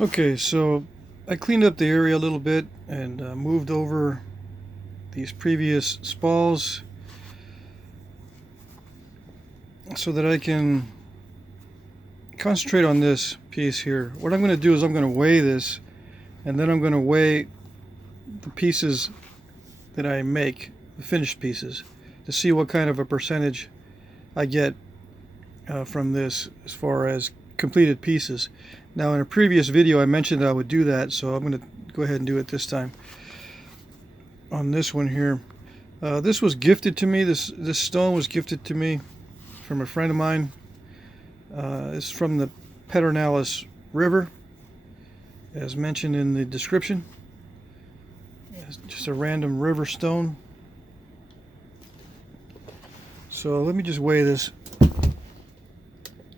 Okay, so I cleaned up the area a little bit and moved over these previous spalls so that I can concentrate on this piece here. What I'm going to do is I'm going to weigh this, and then I'm going to weigh the pieces that I make, the finished pieces, to see what kind of a percentage I get from this as far as completed pieces. Now, in a previous video I mentioned I would do that, so I'm going to go ahead and do it this time. On this one here, this was gifted to me. This stone was gifted to me from a friend of mine. It's from the Pedernales River, as mentioned in the description. It's just a random river stone. So let me just weigh this.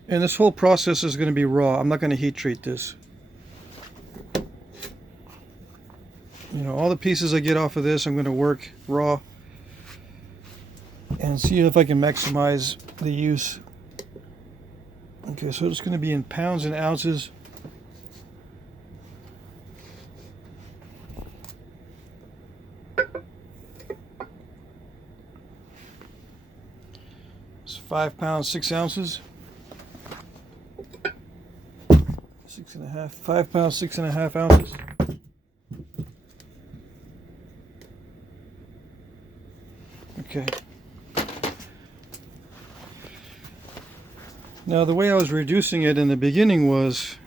And this whole process is going to be raw. I'm not going to heat treat this. You know, all the pieces I get off of this, I'm going to work raw and see if I can maximize the use. Okay, so it's going to be in pounds and ounces. It's 5 pounds, 6 ounces. 6.5, 5 pounds, 6.5 ounces. Okay. Now the way I was reducing it in the beginning was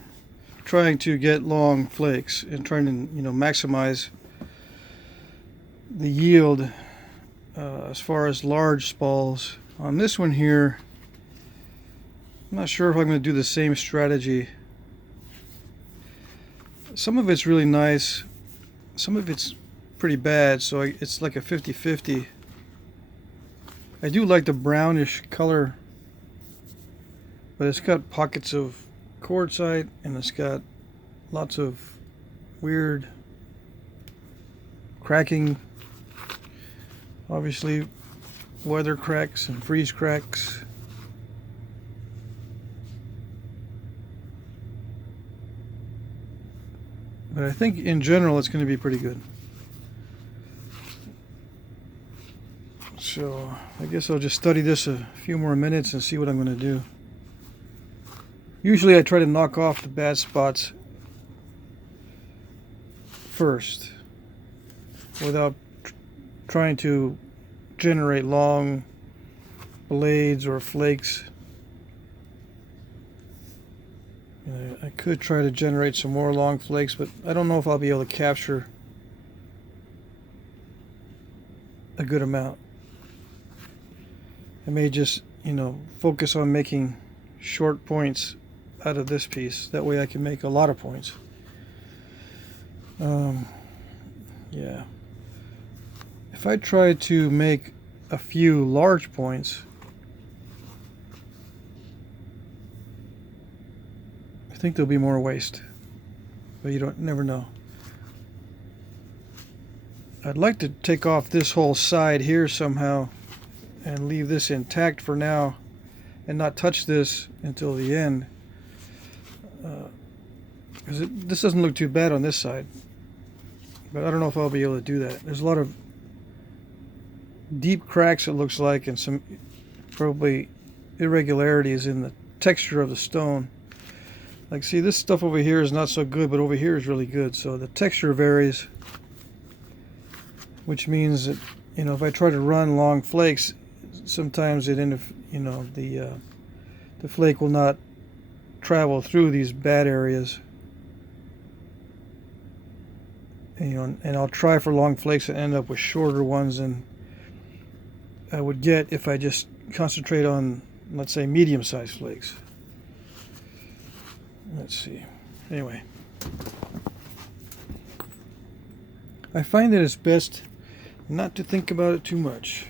trying to get long flakes and trying to, maximize the yield as far as large spalls. On this one here, I'm not sure if I'm going to do the same strategy. Some of it's really nice, some of it's pretty bad, so it's like a 50-50. I do like the brownish color, but it's got pockets of quartzite and it's got lots of weird cracking, obviously weather cracks and freeze cracks. But I think in general it's going to be pretty good. So I guess I'll just study this a few more minutes and see what I'm going to do. Usually I try to knock off the bad spots first without trying to generate long blades or flakes. I could try to generate some more long flakes, but I don't know if I'll be able to capture a good amount. I may just, focus on making short points out of this piece. That way I can make a lot of points. Yeah. If I try to make a few large points, I think there'll be more waste, but you never know. I'd like to take off this whole side here somehow and leave this intact for now and not touch this until the end, because this doesn't look too bad on this side, but I don't know if I'll be able to do that. There's a lot of deep cracks, it looks like, and some probably irregularities in the texture of the stone. Like, see, this stuff over here is not so good, but over here is really good. So the texture varies, which means that, if I try to run long flakes, sometimes the flake will not travel through these bad areas. And I'll try for long flakes and end up with shorter ones than I would get if I just concentrate on, let's say, medium-sized flakes. Let's see. Anyway, I find that it's best not to think about it too much.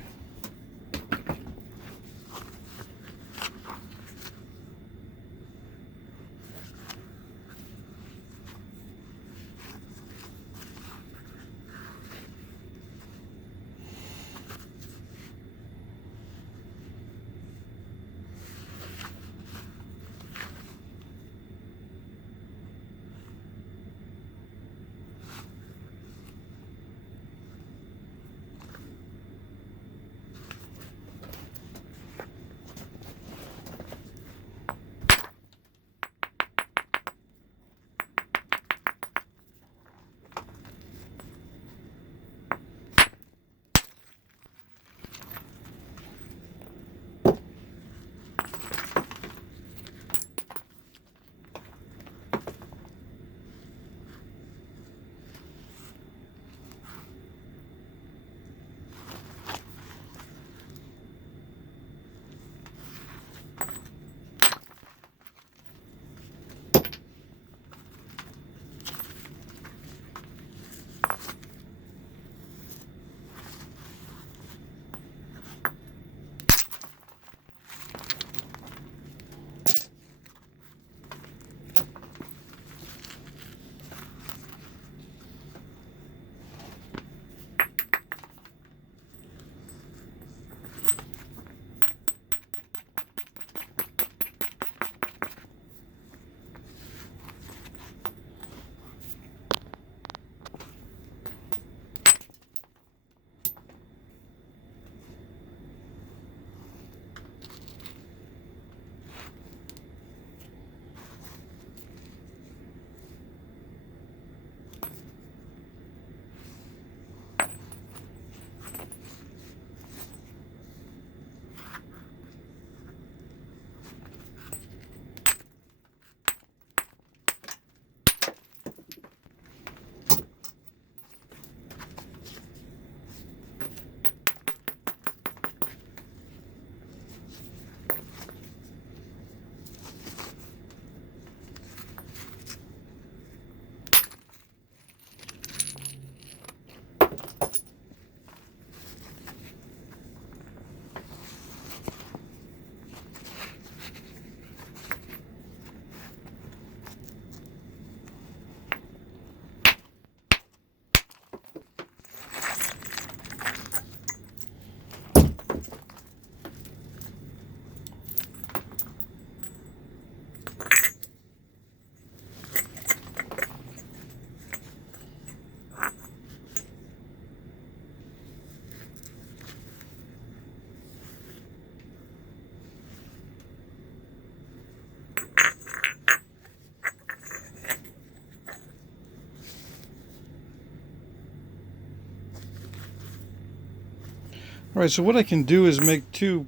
Alright, so what I can do is make two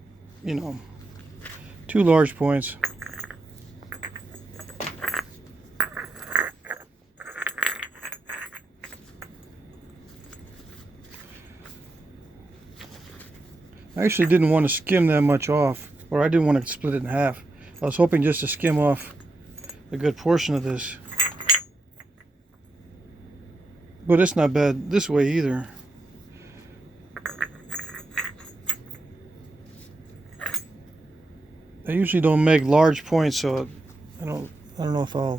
large points. I actually didn't want to skim that much off, or I didn't want to split it in half. I was hoping just to skim off a good portion of this. But it's not bad this way either. I usually don't make large points, so I don't know if I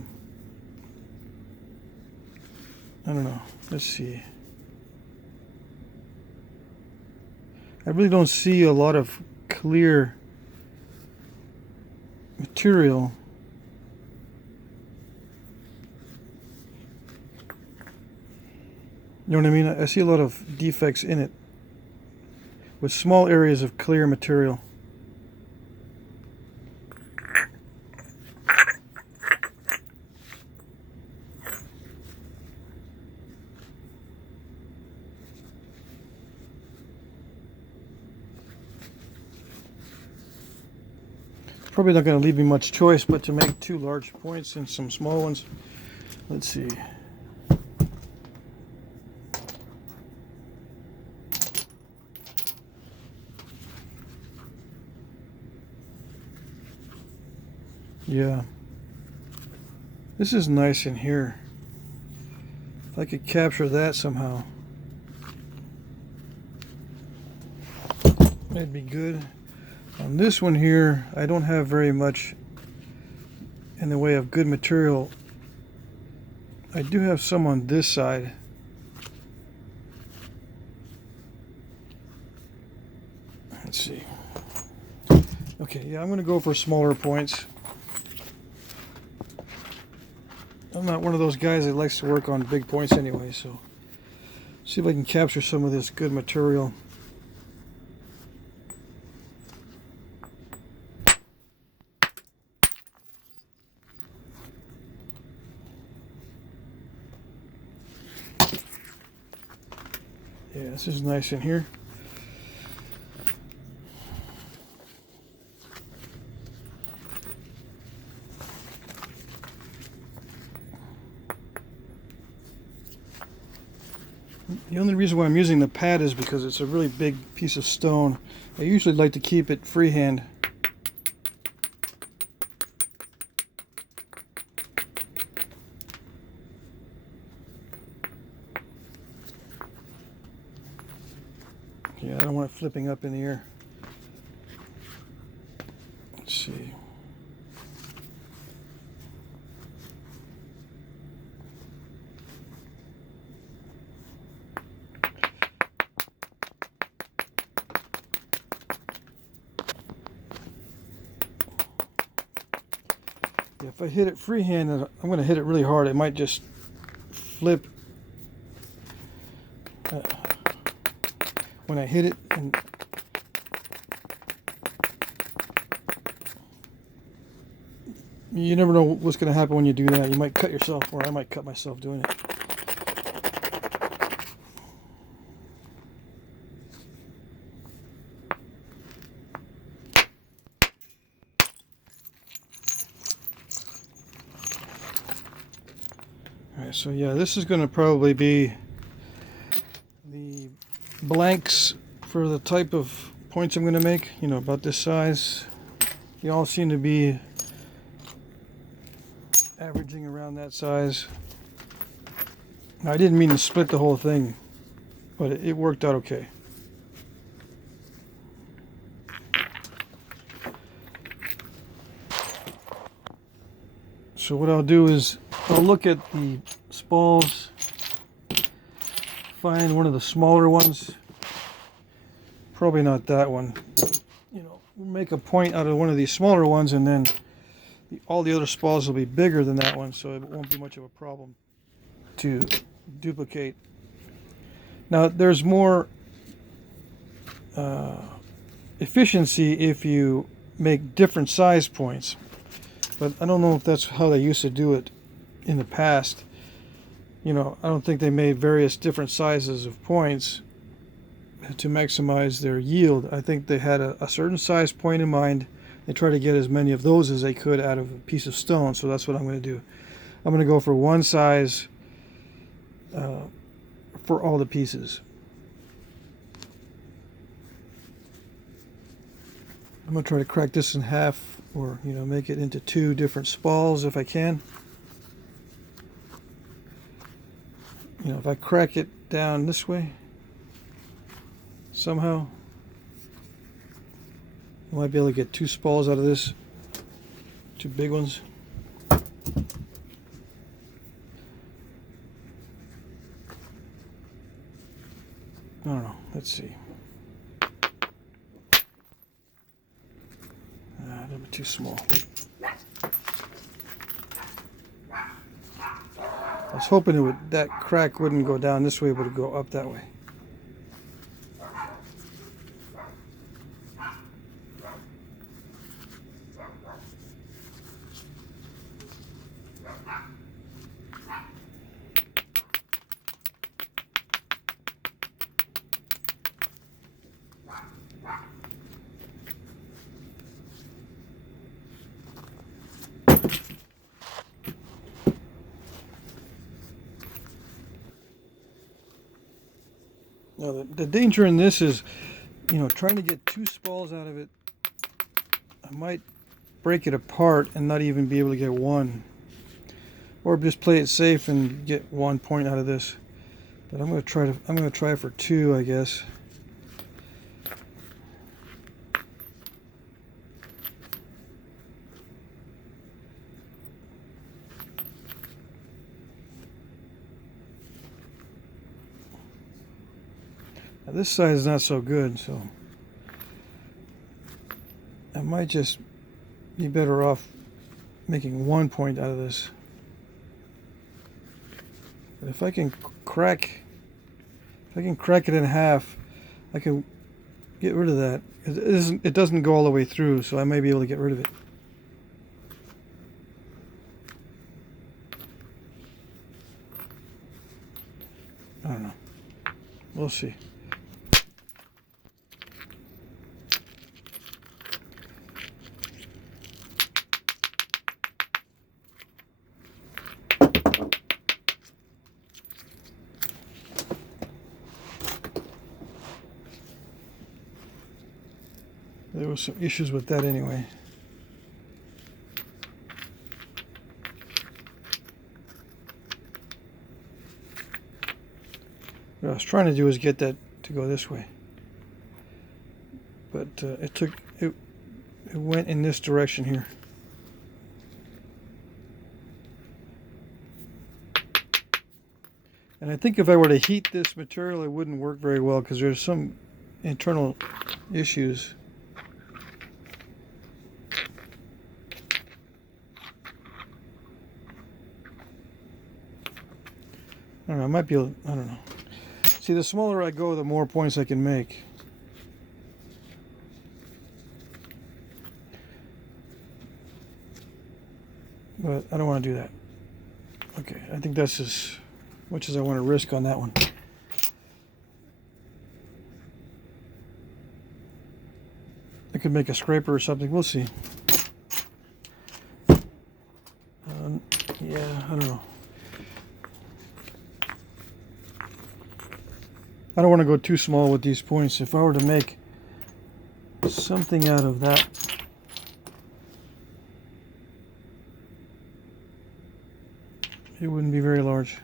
don't know. Let's see. I really don't see a lot of clear material. You know what I mean? I see a lot of defects in it, with small areas of clear material. Probably not going to leave me much choice but to make two large points and some small ones. Let's see. Yeah. This is nice in here. If I could capture that somehow, that'd be good. On this one here, I don't have very much in the way of good material. I do have some on this side. Let's see. Okay, yeah, I'm going to go for smaller points. I'm not one of those guys that likes to work on big points anyway, so see if I can capture some of this good material. Yeah, this is nice in here. The only reason why I'm using the pad is because it's a really big piece of stone. I usually like to keep it freehand. Yeah, I don't want it flipping up in the air. Let's see. If I hit it freehand, I'm going to hit it really hard. It might just flip when I hit it. And you never know what's going to happen when you do that. You might cut yourself, or I might cut myself doing it. Alright, so yeah, this is going to probably be the blanks for the type of points I'm going to make, you know, about this size. They all seem to be averaging around that size. Now, I didn't mean to split the whole thing, but it worked out okay. So what I'll do is I'll look at the spalls, find one of the smaller ones, probably not that one, you know, make a point out of one of these smaller ones, and then all the other spalls will be bigger than that one, so it won't be much of a problem to duplicate. Now, there's more efficiency if you make different size points, but I don't know if that's how they used to do it in the past. You know, I don't think they made various different sizes of points to maximize their yield. I think they had a certain size point in mind. They tried to get as many of those as they could out of a piece of stone, so that's what I'm going to do. I'm going to go for one size for all the pieces. I'm going to try to crack this in half, or make it into 2 different spalls if I can. If I crack it down this way somehow, I might be able to get 2 spalls out of this, 2 big ones. I don't know. Let's see. A little bit too small. I was hoping that crack wouldn't go down this way, but it'd go up that way. Now the danger in this is, trying to get 2 spalls out of it. I might break it apart and not even be able to get 1, or just play it safe and get 1 point out of this. But I'm going to try for 2, I guess. Now this side is not so good, so I might just be better off making 1 point out of this. But if I can crack it in half, I can get rid of that. It doesn't go all the way through, so I may be able to get rid of it. I don't know. We'll see. There was some issues with that anyway. What I was trying to do is get that to go this way, but it went in this direction here. And I think if I were to heat this material, it wouldn't work very well because there's some internal issues. I don't know, I might be able, I don't know. See, the smaller I go, the more points I can make. But I don't want to do that. Okay, I think that's as much as I want to risk on that one. I could make a scraper or something, we'll see. Yeah, I don't know. I don't want to go too small with these points. If I were to make something out of that, it wouldn't be very large.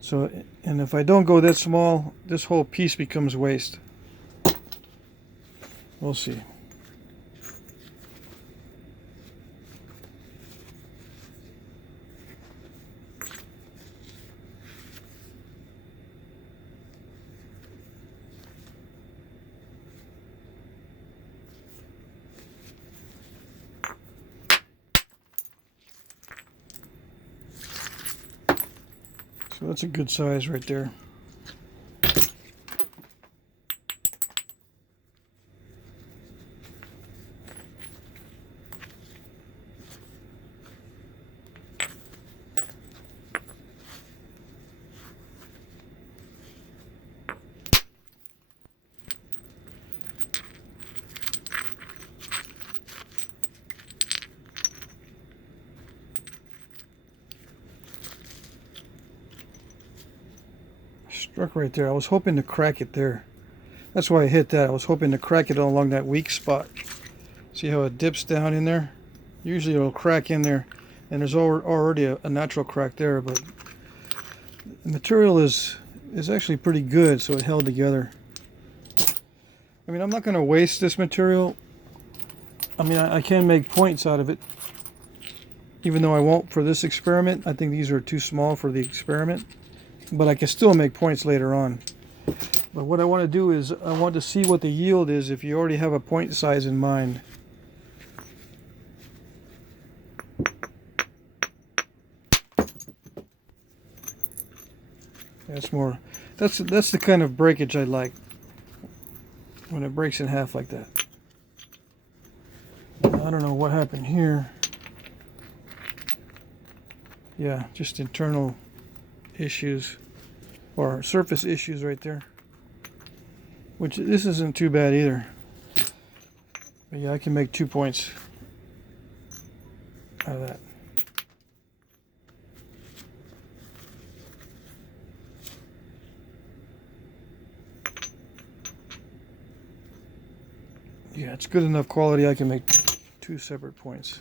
So, and if I don't go that small, this whole piece becomes waste. We'll see. So that's a good size right there. Struck right there. I was hoping to crack it there. That's why I hit that. I was hoping to crack it along that weak spot. See how it dips down in there? Usually it'll crack in there, and there's already a natural crack there, but the material is actually pretty good, so it held together. I mean, I'm not going to waste this material. I mean, I can make points out of it, even though I won't for this experiment. I think these are too small for the experiment, but I can still make points later on. But what I want to do is I want to see what the yield is if you already have a point size in mind. That's the kind of breakage I like, when it breaks in half like that. I don't know what happened here. Yeah, just internal issues or surface issues right there. Which this isn't too bad either. But yeah, I can make 2 points out of that. Yeah, it's good enough quality I can make 2 separate points.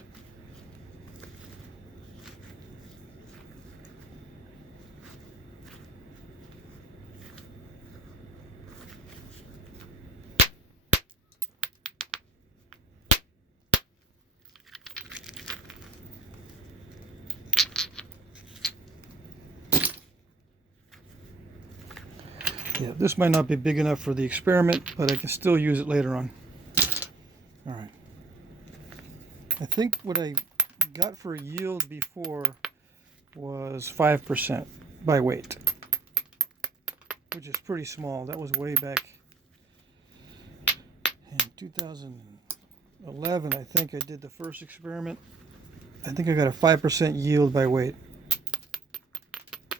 Yeah, this might not be big enough for the experiment, but I can still use it later on. All right. I think what I got for a yield before was 5% by weight, which is pretty small. That was way back in 2011, I think I did the first experiment. I think I got a 5% yield by weight,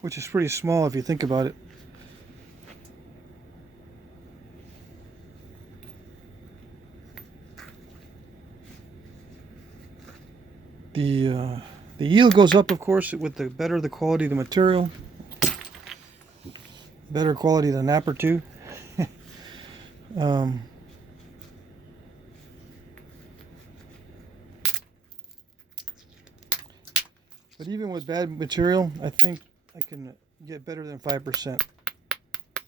which is pretty small if you think about it. The yield goes up, of course, with the better the quality of the material, better quality of the napper too. But even with bad material, I think I can get better than 5%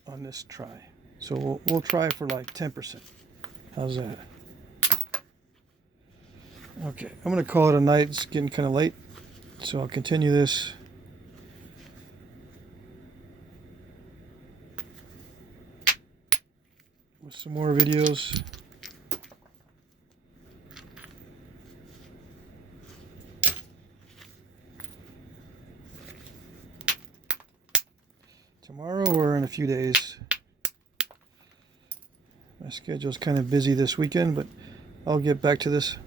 on this try. So we'll try for like 10%. How's that? Okay, I'm going to call it a night. It's getting kind of late, so I'll continue this with some more videos. Tomorrow or in a few days. My schedule's kind of busy this weekend, but I'll get back to this.